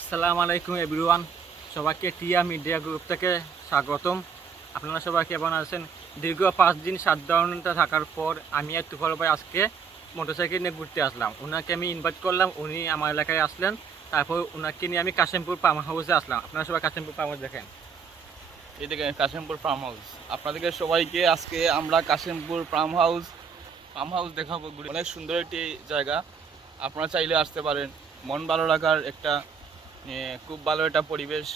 আসসালামু আলাইকুম এভরিওয়ান, সবাইকে টিয়া মিডিয়া গ্রুপ থেকে স্বাগতম। আপনারা সবাই কেমন আছেন? দীর্ঘ 5 দিন শাটডাউনটা থাকার পর আমি আর তুফাল ভাই আজকে মোটরসাইকেল নিয়ে ঘুরতে আসলাম। ওনাকে আমি ইনভাইট করলাম, উনি আমার এলাকায় আসলেন। তারপর ওনাকে নিয়ে আমি কাশিমপুর ফার্ম হাউসে আসলাম। আপনারা সবাই কাশিমপুর ফার্ম হাউস দেখেন। এই দেখেন কাশিমপুর ফার্ম হাউস। আপনাদেরকে সবাইকে আজকে আমরা কাশিমপুর ফার্ম হাউস দেখাবো। অনেক সুন্দর একটি জায়গা, আপনারা চাইলে আসতে পারেন। মন ভালো রাখার একটা খুব ভালো একটা পরিবেশ।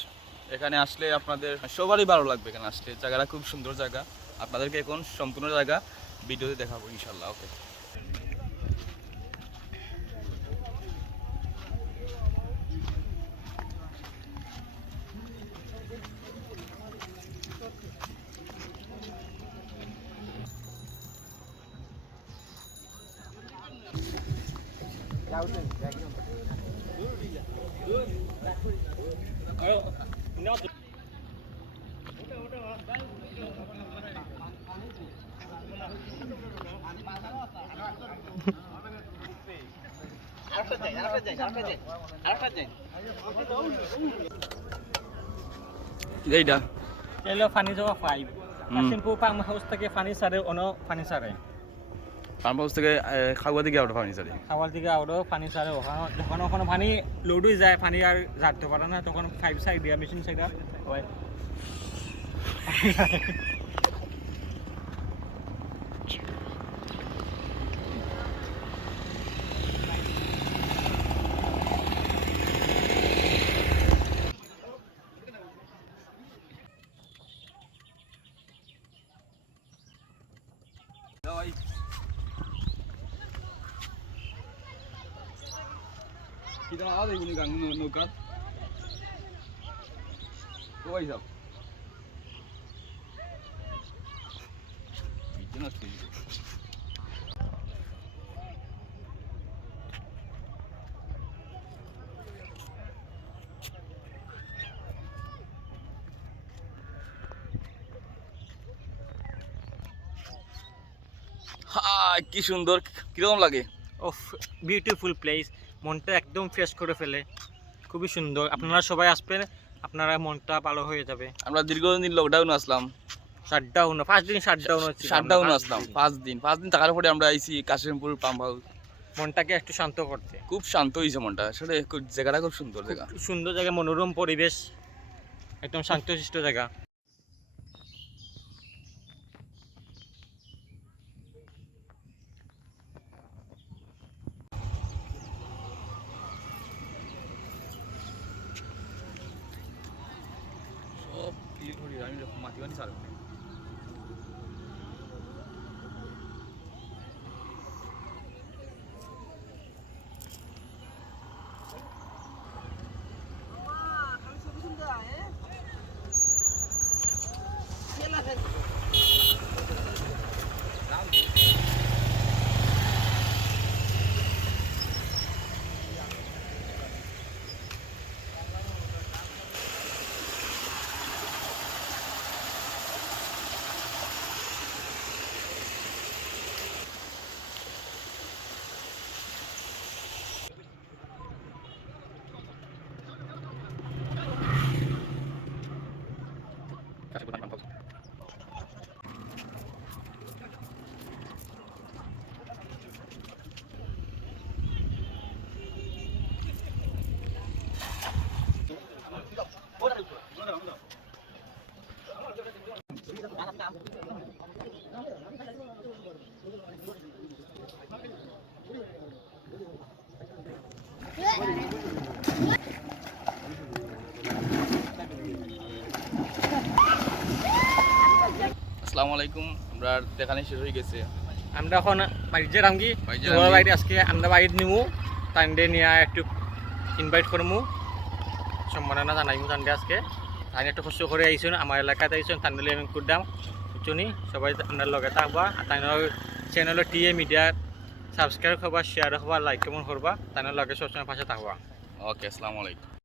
এখানে আসলে আপনাদের সবারই ভালো লাগবে। এখানে আসলে জায়গাটা খুব সুন্দর জায়গা। আপনাদেরকে এখন সম্পূর্ণ জায়গা ভিডিওতে দেখাবো ইনশাল্লাহ। ওকে, এইটা এলো ফানি যাওয়া 5 কাশিমপুর ফার্ম হাউস থেকে ফানি সারে ফানি সারে ফার্ম হাউস থেকে খাগুয়া দিকে আউট ফার্নিচারে খাওয়ার দিকে আরও পানি সারে যখন ওখানে পানি লোড হয়ে যায়, পানি আর ঝাড়তে পারে না, তখন 5 সাইড দিয়া মেশিন সাইডা হয়। kita ada guni gang nukat kau isap bikin asli কি সুন্দর, কিরকম লাগে? অফ বিউটিফুল প্লেস, মনটা একদম ফ্রেশ করে ফেলে, খুবই সুন্দর। আপনারা সবাই আসবেন, আপনারা মনটা ভালো হয়ে যাবে। আমরা দীর্ঘদিন লকডাউনে আসলাম, শাটডাউন 5 দিন শাটডাউন আসলাম 5 দিন থাকার পরে আমরা আইছি কাশিমপুর ফার্ম হাউস। মনটাকে একটু শান্ত করতে। খুব শান্ত হয়েছে মনটা, আসলে জায়গাটা খুব সুন্দর জায়গা। সুন্দর জায়গা, মনোরম পরিবেশ, একদম শান্তশিষ্ট জায়গা। সব ক্লিন করি আমি মাটি বানি চালু কাশিমপুর ফার্ম হাউস। আসসালামু আলাইকুম, আমরা দেখানি শেষ হয়ে গেছে। আমরা এখন বাড়িতে রামগি বাড়িতে আজকে আমরা বাড়িতে নিমু, তান্ডে নিয়ে একটু ইনভাইট করমু, সম্মাননা জানাইমু। তান্ডে আজকে তাই একটু কষ্ট করে আইসুন, আমার এলাকাতে আইসুন, তান্ডলে আমি কুদাম বুঝছনি। সবাই আপনার লগে থাকবা, তাই চ্যানেল টিএ মিডিয়া সাবস্ক্রাইব করবা, শেয়ার করবা, লাইক কমেন্ট করবা, তাই লগে সবসময় পাশে থাকবা। ওকে, আসসালামু আলাইকুম।